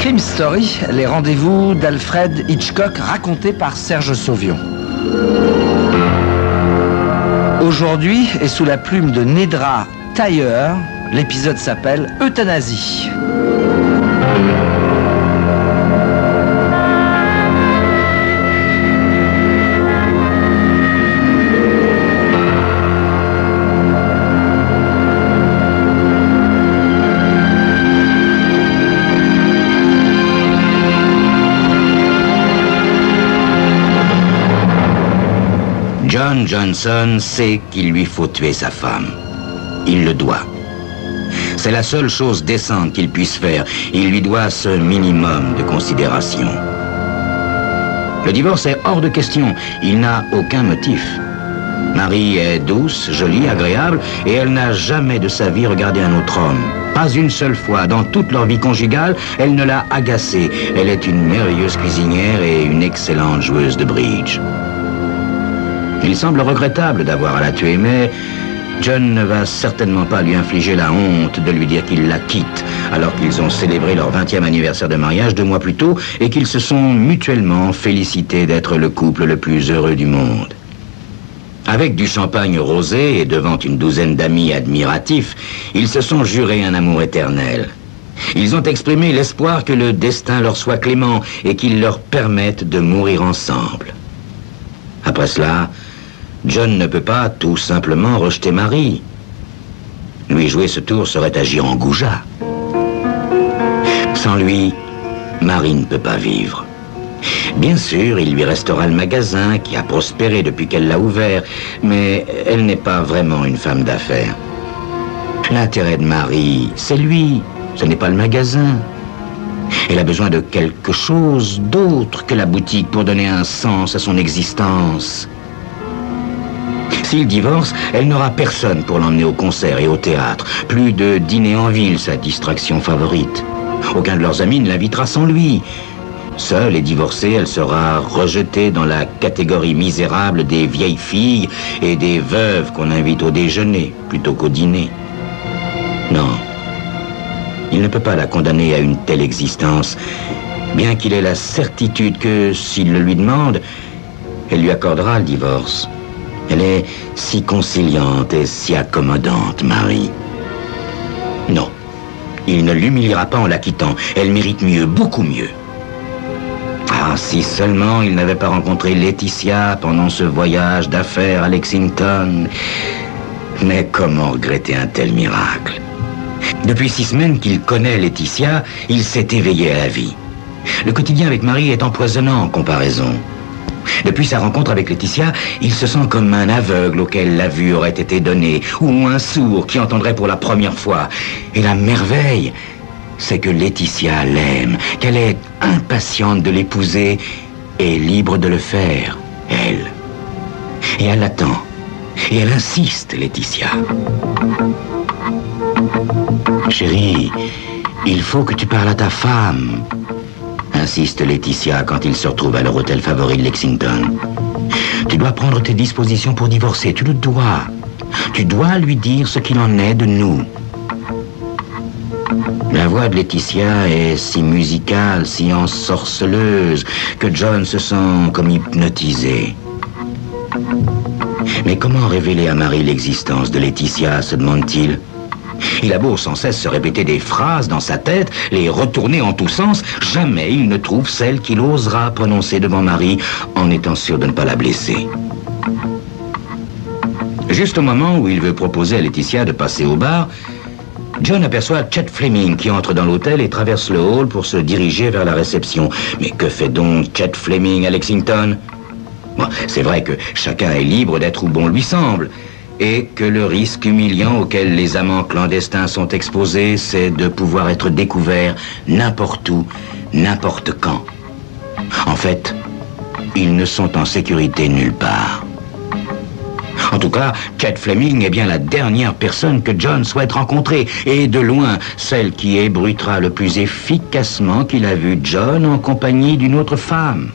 Crime Story, les rendez-vous d'Alfred Hitchcock racontés par Serge Sauvion. Aujourd'hui, et sous la plume de Nedra Tayeur, l'épisode s'appelle Euthanasie. John Johnson sait qu'il lui faut tuer sa femme. Il le doit. C'est la seule chose décente qu'il puisse faire. Il lui doit ce minimum de considération. Le divorce est hors de question. Il n'a aucun motif. Marie est douce, jolie, agréable, et elle n'a jamais de sa vie regardé un autre homme. Pas une seule fois, dans toute leur vie conjugale, elle ne l'a agacé. Elle est une merveilleuse cuisinière et une excellente joueuse de bridge. Il semble regrettable d'avoir à la tuer, mais John ne va certainement pas lui infliger la honte de lui dire qu'il la quitte, alors qu'ils ont célébré leur 20e anniversaire de mariage 2 mois plus tôt et qu'ils se sont mutuellement félicités d'être le couple le plus heureux du monde. Avec du champagne rosé et devant une douzaine d'amis admiratifs, ils se sont jurés un amour éternel. Ils ont exprimé l'espoir que le destin leur soit clément et qu'il leur permette de mourir ensemble. Après cela, John ne peut pas tout simplement rejeter Marie. Lui jouer ce tour serait agir en goujat. Sans lui, Marie ne peut pas vivre. Bien sûr, il lui restera le magasin qui a prospéré depuis qu'elle l'a ouvert, mais elle n'est pas vraiment une femme d'affaires. L'intérêt de Marie, c'est lui, ce n'est pas le magasin. Elle a besoin de quelque chose d'autre que la boutique pour donner un sens à son existence. S'il divorce, elle n'aura personne pour l'emmener au concert et au théâtre. Plus de dîner en ville, sa distraction favorite. Aucun de leurs amis ne l'invitera sans lui. Seule et divorcée, elle sera rejetée dans la catégorie misérable des vieilles filles et des veuves qu'on invite au déjeuner plutôt qu'au dîner. Non. Il ne peut pas la condamner à une telle existence, bien qu'il ait la certitude que, s'il le lui demande, elle lui accordera le divorce. Elle est si conciliante et si accommodante, Marie. Non, il ne l'humiliera pas en la quittant. Elle mérite mieux, beaucoup mieux. Ah, si seulement il n'avait pas rencontré Laetitia pendant ce voyage d'affaires à Lexington. Mais comment regretter un tel miracle? Depuis 6 semaines qu'il connaît Laetitia, il s'est éveillé à la vie. Le quotidien avec Marie est empoisonnant en comparaison. Depuis sa rencontre avec Laetitia, il se sent comme un aveugle auquel la vue aurait été donnée, ou un sourd qui entendrait pour la première fois. Et la merveille, c'est que Laetitia l'aime, qu'elle est impatiente de l'épouser et libre de le faire, elle. Et elle l'attend. Et elle insiste, Laetitia. Chérie, il faut que tu parles à ta femme, insiste Laetitia quand ils se retrouvent à leur hôtel favori de Lexington. Tu dois prendre tes dispositions pour divorcer, tu le dois. Tu dois lui dire ce qu'il en est de nous. La voix de Laetitia est si musicale, si ensorceleuse, que John se sent comme hypnotisé. Mais comment révéler à Marie l'existence de Laetitia, se demande-t-il? Il a beau sans cesse se répéter des phrases dans sa tête, les retourner en tous sens, jamais il ne trouve celle qu'il osera prononcer devant Marie en étant sûr de ne pas la blesser. Juste au moment où il veut proposer à Laetitia de passer au bar, John aperçoit Chet Fleming qui entre dans l'hôtel et traverse le hall pour se diriger vers la réception. Mais que fait donc Chet Fleming à Lexington? Bon, c'est vrai que chacun est libre d'être où bon lui semble, et que le risque humiliant auquel les amants clandestins sont exposés, c'est de pouvoir être découverts n'importe où, n'importe quand. En fait, ils ne sont en sécurité nulle part. En tout cas, Chet Fleming est bien la dernière personne que John souhaite rencontrer, et de loin, celle qui ébruitera le plus efficacement qu'il a vu John en compagnie d'une autre femme.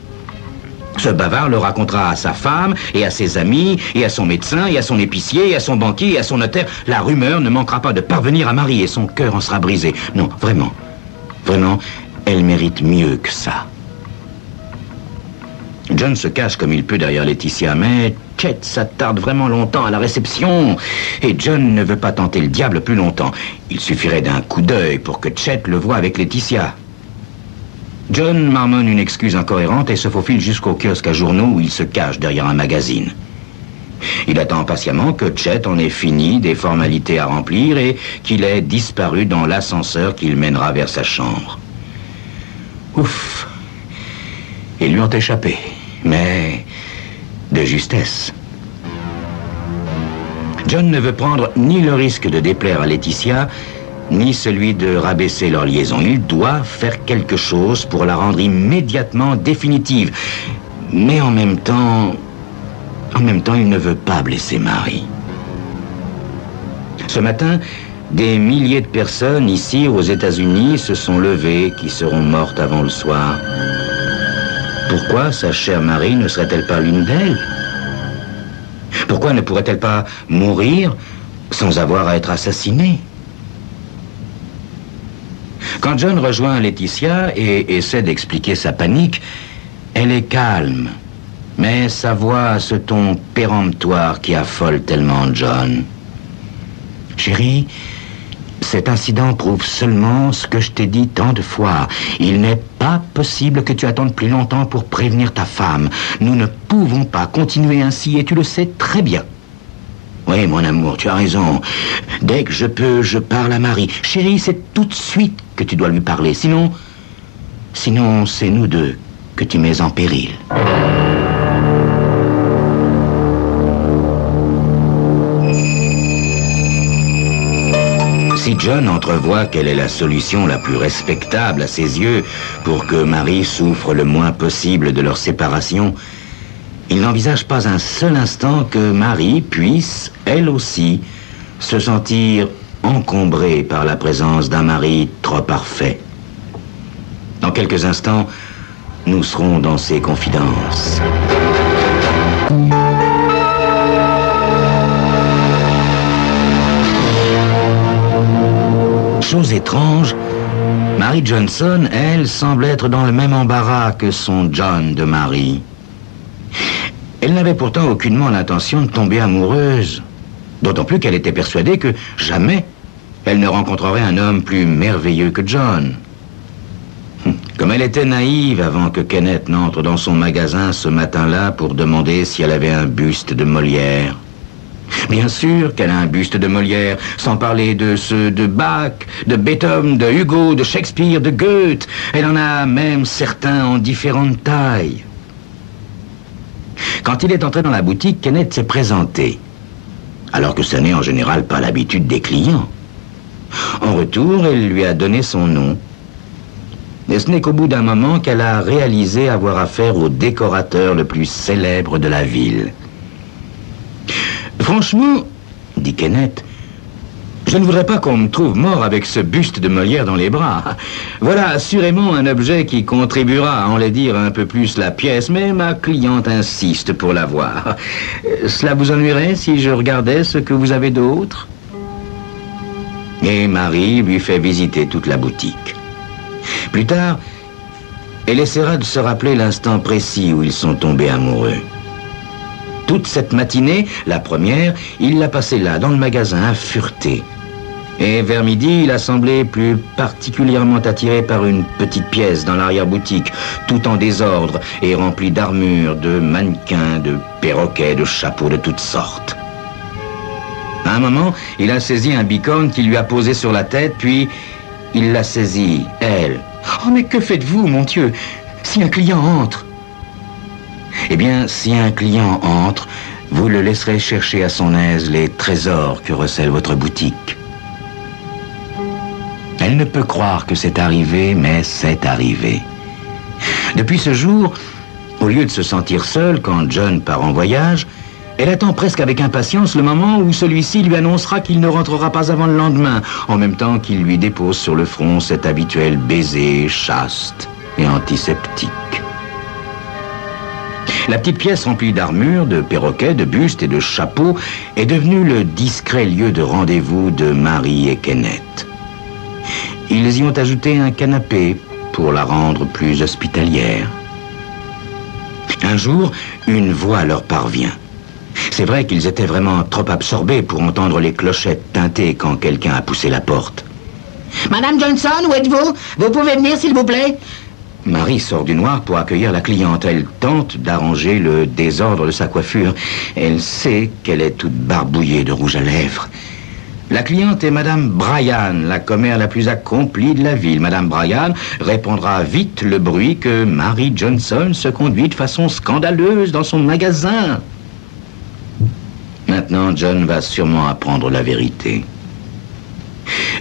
Ce bavard le racontera à sa femme, et à ses amis, et à son médecin, et à son épicier, et à son banquier, et à son notaire. La rumeur ne manquera pas de parvenir à Marie, et son cœur en sera brisé. Non, vraiment, vraiment, Elle mérite mieux que ça. John se cache comme il peut derrière Laetitia, mais Chet s'attarde vraiment longtemps à la réception. Et John ne veut pas tenter le diable plus longtemps. Il suffirait d'un coup d'œil pour que Chet le voie avec Laetitia. John marmonne une excuse incohérente et se faufile jusqu'au kiosque à journaux où il se cache derrière un magazine. Il attend patiemment que Chet en ait fini des formalités à remplir et qu'il ait disparu dans l'ascenseur qui le mènera vers sa chambre. Ouf! Ils lui ont échappé, mais de justesse. John ne veut prendre ni le risque de déplaire à Laetitia, ni celui de rabaisser leur liaison. Il doit faire quelque chose pour la rendre immédiatement définitive. Mais en même temps, il ne veut pas blesser Marie. Ce matin, des milliers de personnes ici aux États-Unis se sont levées qui seront mortes avant le soir. Pourquoi sa chère Marie ne serait-elle pas l'une d'elles? Pourquoi ne pourrait-elle pas mourir sans avoir à être assassinée? Quand John rejoint Laetitia et essaie d'expliquer sa panique, elle est calme, mais sa voix a ce ton péremptoire qui affole tellement John. Chérie, cet incident prouve seulement ce que je t'ai dit tant de fois. Il n'est pas possible que tu attendes plus longtemps pour prévenir ta femme. Nous ne pouvons pas continuer ainsi et tu le sais très bien. Oui, mon amour, tu as raison. Dès que je peux, je parle à Marie. Chérie, c'est tout de suite que tu dois lui parler. Sinon, c'est nous deux que tu mets en péril. Si John entrevoit quelle est la solution la plus respectable à ses yeux pour que Marie souffre le moins possible de leur séparation, il n'envisage pas un seul instant que Marie puisse, elle aussi, se sentir encombrée par la présence d'un mari trop parfait. Dans quelques instants, nous serons dans ses confidences. Chose étrange, Mary Johnson, elle, semble être dans le même embarras que son John de Marie. Elle n'avait pourtant aucunement l'intention de tomber amoureuse, d'autant plus qu'elle était persuadée que jamais elle ne rencontrerait un homme plus merveilleux que John. Comme elle était naïve avant que Kenneth n'entre dans son magasin ce matin-là pour demander si elle avait un buste de Molière. Bien sûr qu'elle a un buste de Molière, sans parler de ceux de Bach, de Beethoven, de Hugo, de Shakespeare, de Goethe. Elle en a même certains en différentes tailles. Quand il est entré dans la boutique, Kenneth s'est présenté, alors que ce n'est en général pas l'habitude des clients. En retour, elle lui a donné son nom. Et ce n'est qu'au bout d'un moment qu'elle a réalisé avoir affaire au décorateur le plus célèbre de la ville. Franchement, dit Kenneth, je ne voudrais pas qu'on me trouve mort avec ce buste de Molière dans les bras. Voilà assurément un objet qui contribuera à enlaidir un peu plus la pièce, mais ma cliente insiste pour l'avoir. Cela vous ennuierait si je regardais ce que vous avez d'autre? Et Marie lui fait visiter toute la boutique. Plus tard, elle essaiera de se rappeler l'instant précis où ils sont tombés amoureux. Toute cette matinée, la première, il l'a passée là, dans le magasin, à fureter. Et vers midi, il a semblé plus particulièrement attiré par une petite pièce dans l'arrière-boutique, tout en désordre et remplie d'armures, de mannequins, de perroquets, de chapeaux de toutes sortes. À un moment, il a saisi un bicorne qui lui a posé sur la tête, puis il l'a saisi, elle. « Oh, mais que faites-vous, mon Dieu, si un client entre ?» Eh bien, si un client entre, vous le laisserez chercher à son aise les trésors que recèle votre boutique. Elle ne peut croire que c'est arrivé, mais c'est arrivé. Depuis ce jour, au lieu de se sentir seule quand John part en voyage, elle attend presque avec impatience le moment où celui-ci lui annoncera qu'il ne rentrera pas avant le lendemain, en même temps qu'il lui dépose sur le front cet habituel baiser chaste et antiseptique. La petite pièce remplie d'armures, de perroquets, de bustes et de chapeaux est devenue le discret lieu de rendez-vous de Marie et Kenneth. Ils y ont ajouté un canapé, pour la rendre plus hospitalière. Un jour, une voix leur parvient. C'est vrai qu'ils étaient vraiment trop absorbés pour entendre les clochettes tinter quand quelqu'un a poussé la porte. « Madame Johnson, où êtes-vous? Vous pouvez venir, s'il vous plaît ?» Marie sort du noir pour accueillir la cliente. Elle tente d'arranger le désordre de sa coiffure. Elle sait qu'elle est toute barbouillée de rouge à lèvres. La cliente est Madame Bryan, la commère la plus accomplie de la ville. Madame Bryan répondra vite le bruit que Mary Johnson se conduit de façon scandaleuse dans son magasin. Maintenant, John va sûrement apprendre la vérité.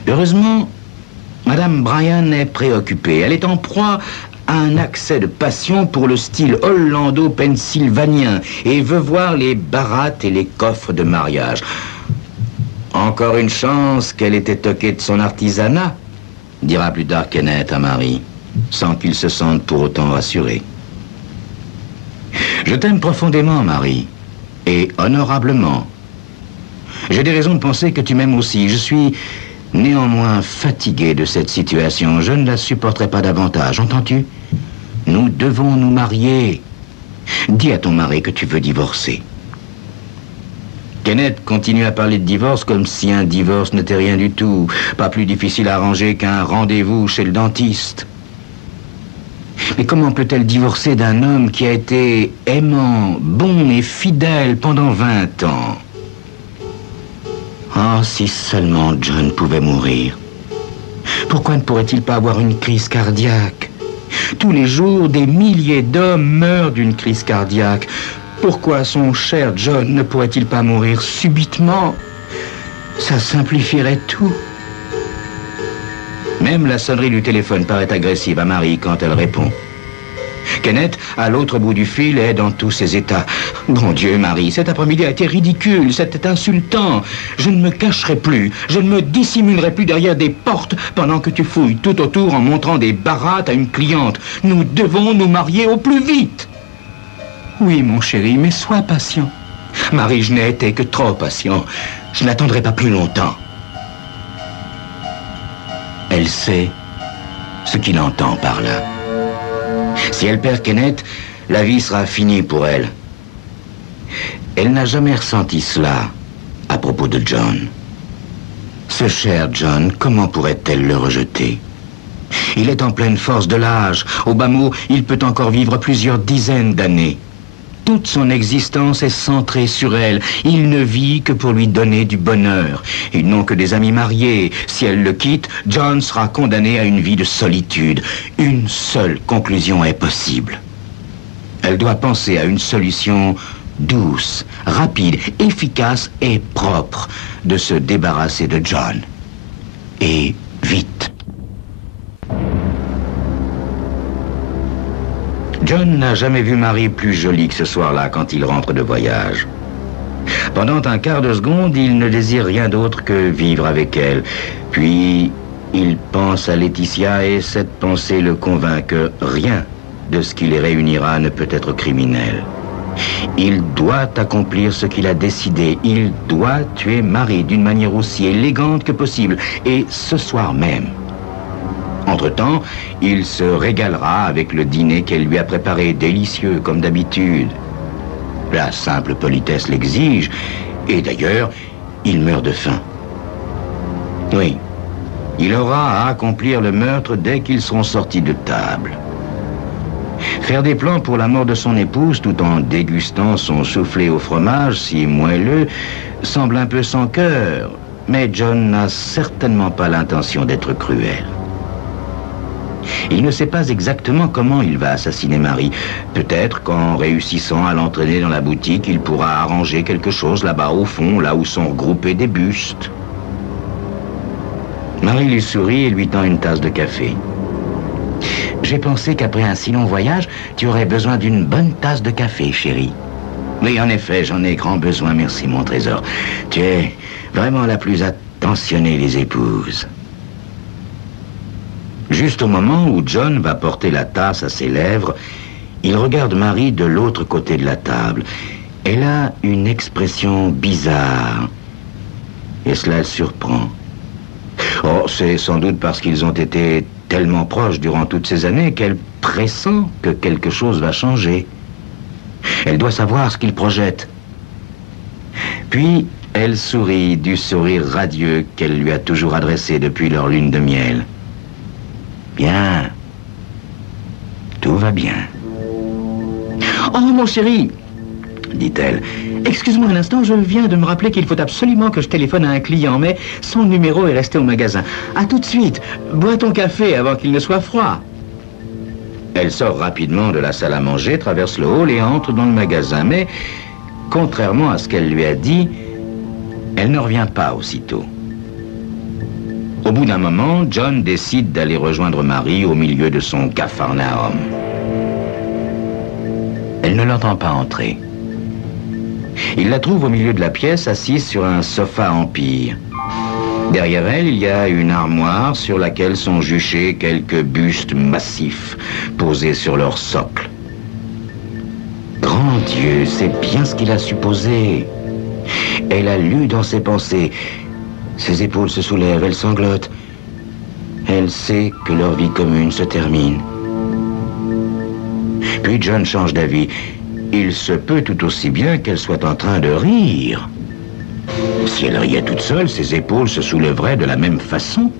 Heureusement, Madame Bryan est préoccupée. Elle est en proie à un accès de passion pour le style hollando-pennsylvanien et veut voir les barattes et les coffres de mariage. Encore une chance qu'elle était toquée de son artisanat, dira plus tard Kenneth à Marie, sans qu'il se sente pour autant rassuré. Je t'aime profondément, Marie, et honorablement. J'ai des raisons de penser que tu m'aimes aussi. Je suis néanmoins fatigué de cette situation. Je ne la supporterai pas davantage, entends-tu? Nous devons nous marier. Dis à ton mari que tu veux divorcer. Kenneth continue à parler de divorce comme si un divorce n'était rien du tout. Pas plus difficile à arranger qu'un rendez-vous chez le dentiste. Mais comment peut-elle divorcer d'un homme qui a été aimant, bon et fidèle pendant 20 ans? Oh, si seulement John pouvait mourir. Pourquoi ne pourrait-il pas avoir une crise cardiaque? Tous les jours, des milliers d'hommes meurent d'une crise cardiaque. Pourquoi son cher John ne pourrait-il pas mourir subitement? Ça simplifierait tout. Même la sonnerie du téléphone paraît agressive à Marie quand elle répond. Kenneth, à l'autre bout du fil, est dans tous ses états. Bon Dieu, Marie, cet après-midi a été ridicule, c'était insultant. Je ne me cacherai plus, je ne me dissimulerai plus derrière des portes pendant que tu fouilles tout autour en montrant des barattes à une cliente. Nous devons nous marier au plus vite. Oui, mon chéri, mais sois patient. Marie, je n'ai été que trop patient. Je n'attendrai pas plus longtemps. Elle sait ce qu'il entend par là. Si elle perd Kenneth, la vie sera finie pour elle. Elle n'a jamais ressenti cela à propos de John. Ce cher John, comment pourrait-elle le rejeter? Il est en pleine force de l'âge. Au bas mot, il peut encore vivre plusieurs dizaines d'années. Toute son existence est centrée sur elle. Il ne vit que pour lui donner du bonheur. Ils n'ont que des amis mariés. Si elle le quitte, John sera condamné à une vie de solitude. Une seule conclusion est possible. Elle doit penser à une solution douce, rapide, efficace et propre de se débarrasser de John. Et vite. John n'a jamais vu Marie plus jolie que ce soir-là quand il rentre de voyage. Pendant un quart de seconde, il ne désire rien d'autre que vivre avec elle. Puis, il pense à Laetitia et cette pensée le convainc que rien de ce qui les réunira ne peut être criminel. Il doit accomplir ce qu'il a décidé. Il doit tuer Marie d'une manière aussi élégante que possible, et ce soir même. Entre-temps, il se régalera avec le dîner qu'elle lui a préparé, délicieux comme d'habitude. La simple politesse l'exige, et d'ailleurs, il meurt de faim. Oui, il aura à accomplir le meurtre dès qu'ils seront sortis de table. Faire des plans pour la mort de son épouse tout en dégustant son soufflé au fromage si moelleux semble un peu sans cœur, mais John n'a certainement pas l'intention d'être cruel. Il ne sait pas exactement comment il va assassiner Marie. Peut-être qu'en réussissant à l'entraîner dans la boutique, il pourra arranger quelque chose là-bas au fond, là où sont regroupés des bustes. Marie lui sourit et lui tend une tasse de café. J'ai pensé qu'après un si long voyage, tu aurais besoin d'une bonne tasse de café, chérie. Oui, en effet, j'en ai grand besoin, merci mon trésor. Tu es vraiment la plus attentionnée des épouses. Juste au moment où John va porter la tasse à ses lèvres, il regarde Marie de l'autre côté de la table. Elle a une expression bizarre. Et cela le surprend. Oh, c'est sans doute parce qu'ils ont été tellement proche durant toutes ces années qu'elle pressent que quelque chose va changer. Elle doit savoir ce qu'il projette. Puis, elle sourit du sourire radieux qu'elle lui a toujours adressé depuis leur lune de miel. Bien. Tout va bien. Oh, mon chéri, dit-elle. Excuse-moi un instant, je viens de me rappeler qu'il faut absolument que je téléphone à un client, mais son numéro est resté au magasin. À tout de suite. Bois ton café avant qu'il ne soit froid. Elle sort rapidement de la salle à manger, traverse le hall et entre dans le magasin. Mais, contrairement à ce qu'elle lui a dit, elle ne revient pas aussitôt. Au bout d'un moment, John décide d'aller rejoindre Marie au milieu de son Capharnaüm. Elle ne l'entend pas entrer. Il la trouve au milieu de la pièce, assise sur un sofa empire. Derrière elle, il y a une armoire sur laquelle sont juchés quelques bustes massifs posés sur leur socle. Grand Dieu, c'est bien ce qu'il a supposé. Elle a lu dans ses pensées. Ses épaules se soulèvent, elle sanglote. Elle sait que leur vie commune se termine. Puis John change d'avis. Il se peut tout aussi bien qu'elle soit en train de rire. Si elle riait toute seule, ses épaules se soulèveraient de la même façon.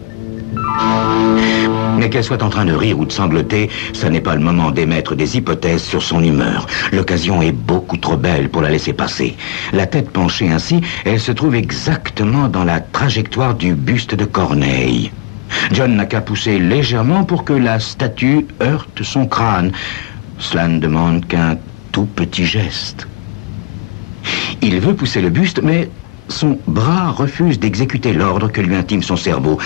Mais qu'elle soit en train de rire ou de sangloter, ça n'est pas le moment d'émettre des hypothèses sur son humeur. L'occasion est beaucoup trop belle pour la laisser passer. La tête penchée ainsi, elle se trouve exactement dans la trajectoire du buste de Corneille. John n'a qu'à pousser légèrement pour que la statue heurte son crâne. Cela ne demande qu'un tout petit geste. Il veut pousser le buste, mais son bras refuse d'exécuter l'ordre que lui intime son cerveau.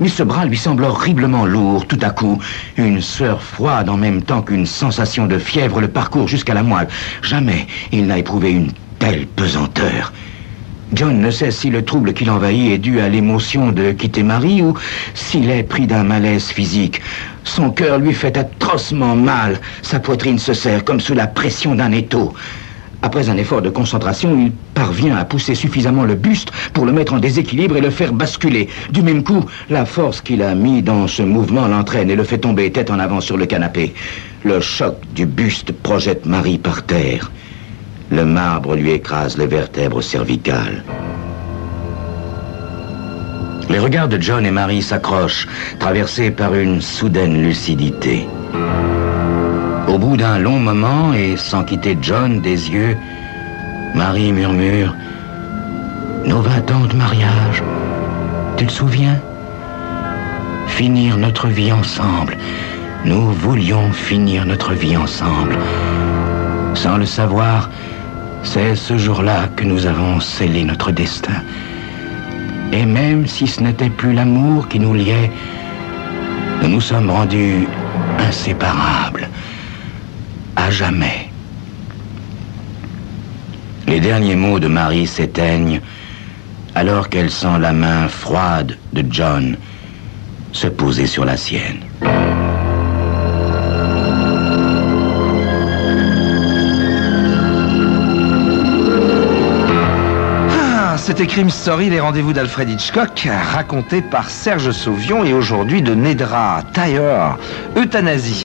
Mais ce bras lui semble horriblement lourd. Tout à coup, une sueur froide en même temps qu'une sensation de fièvre le parcourt jusqu'à la moelle. Jamais il n'a éprouvé une telle pesanteur. John ne sait si le trouble qui l'envahit est dû à l'émotion de quitter Marie ou s'il est pris d'un malaise physique. Son cœur lui fait atrocement mal. Sa poitrine se serre comme sous la pression d'un étau. Après un effort de concentration, il parvient à pousser suffisamment le buste pour le mettre en déséquilibre et le faire basculer. Du même coup, la force qu'il a mis dans ce mouvement l'entraîne et le fait tomber tête en avant sur le canapé. Le choc du buste projette Marie par terre. Le marbre lui écrase les vertèbres cervicales. Les regards de John et Marie s'accrochent, traversés par une soudaine lucidité. Au bout d'un long moment, et sans quitter John des yeux, Marie murmure « Nos 20 ans de mariage, tu te souviens? Finir notre vie ensemble. Nous voulions finir notre vie ensemble. Sans le savoir, c'est ce jour-là que nous avons scellé notre destin. Et même si ce n'était plus l'amour qui nous liait, nous nous sommes rendus inséparables. À jamais. » Les derniers mots de Marie s'éteignent alors qu'elle sent la main froide de John se poser sur la sienne. C'était Crime Story, les rendez-vous d'Alfred Hitchcock, raconté par Serge Sauvion et aujourd'hui de Nedra Tayeur, Euthanasie.